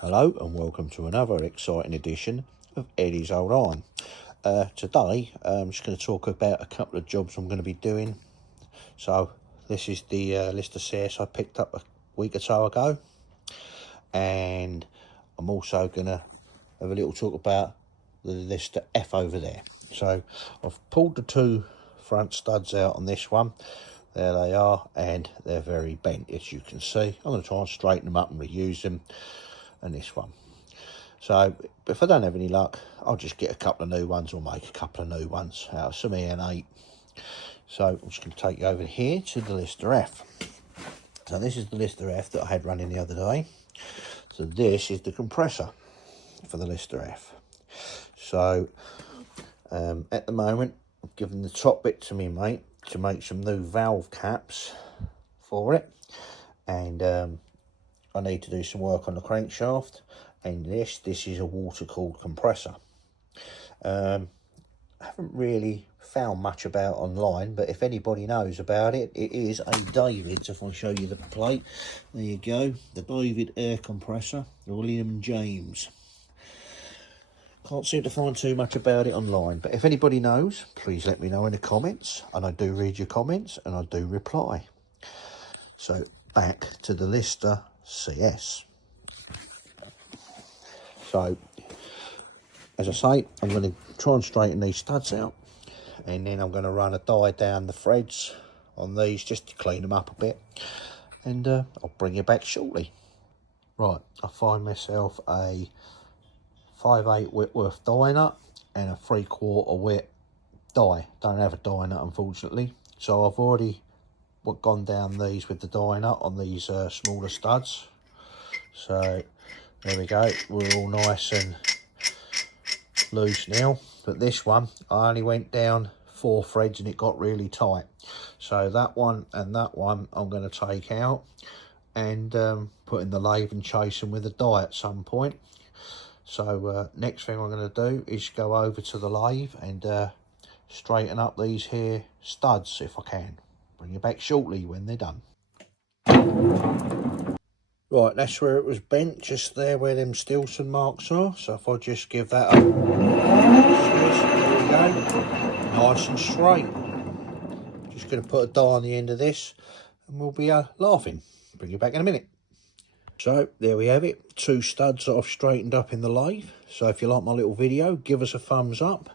Hello and welcome to another exciting edition of Eddie's Old Iron. Today I'm just going to talk about a couple of jobs I'm going to be doing. So this is the Lister CS I picked up a week or so ago, and I'm also going to have a little talk about the Lister F over there. So I've pulled the two front studs out on this one. There they are, and they're very bent, as you can see. I'm going to try and straighten them up and reuse them. And this one. So if I don't have any luck, I'll just get a couple of new ones or make a couple of new ones out of some EN8. So I'm just going to take you over here to the Lister F. So this is the Lister F that I had running the other day. So this is the compressor for the Lister F. So at the moment, I've given the top bit to me mate to make some new valve caps for it. And I need to do some work on the crankshaft, and this is a water-cooled compressor. I haven't really found much about online, but if anybody knows about it, it is a David's. If I show you the plate, there you go, the David air compressor, William James. Can't seem to find too much about it online, but if anybody knows, please let me know in the comments, and I do read your comments and I do reply. So back to the Lister CS. So as I say, I'm going to try and straighten these studs out, and then I'm going to run a die down the threads on these just to clean them up a bit, and I'll bring you back shortly. Right, I find myself a 5/8 Whitworth die nut and a 3/4 Whit die. Don't have a die nut unfortunately, so I've already gone down these with the die nut on these smaller studs. So there we go, we're all nice and loose now. But this one, I only went down 4 threads and it got really tight. So that one and that one I'm going to take out and put in the lathe and chase them with a die at some point. So next thing I'm going to do is go over to the lathe and straighten up these here studs if I can. Bring you back shortly when they're done. Right, that's where it was bent, just there where them Stilson marks are. So if I just give that a twist, there we go, nice and straight. Just going to put a die on the end of this and we'll be laughing. Bring you back in a minute. So there we have it, 2 studs that I've straightened up in the lathe. So if you like my little video, give us a thumbs up.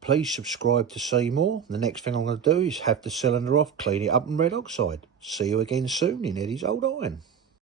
Please subscribe to see more. The next thing I'm going to do is have the cylinder off, clean it up and red oxide. See you again soon in Eddie's Old Iron.